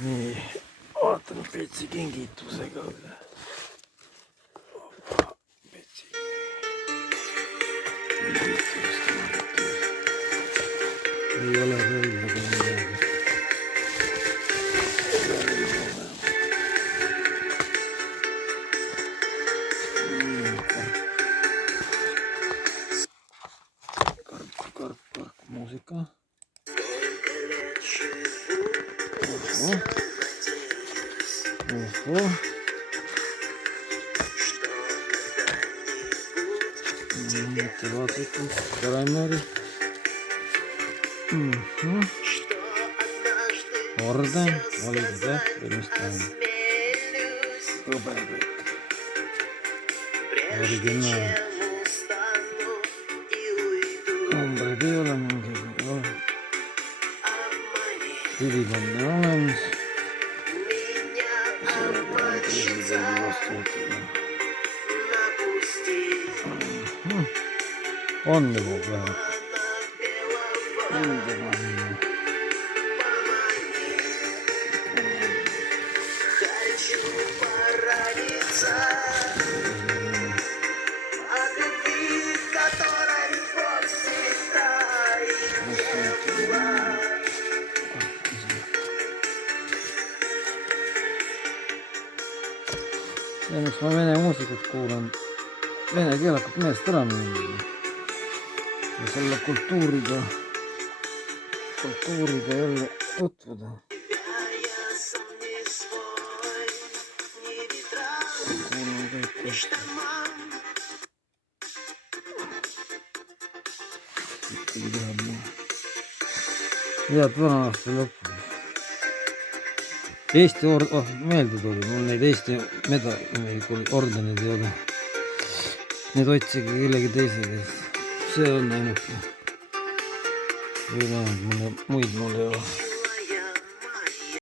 nii, vaatan Peetsi kingitusega üle. Peetsi kingitusest ei ole relvaga midagi. Karp muusika. Ого. Мотивацию карамели. Орден. Валидзе. Переместаем. Оригинал. Hombre de ole mingi. Ülikonne olemas. On nagu vähemalt. Ja miks ma vene muusikat kuulan, vene keel hakkab meelest ära minema ja selle kultuuriga jälle tutvuda. Kuulan kõike. Head vana aasta lõppu. Eesti meelde tuli, mul neid Eesti ordeneid ei ole. Need otsige kellegi teise käest. See on ainuke. Või muid mul ei ole.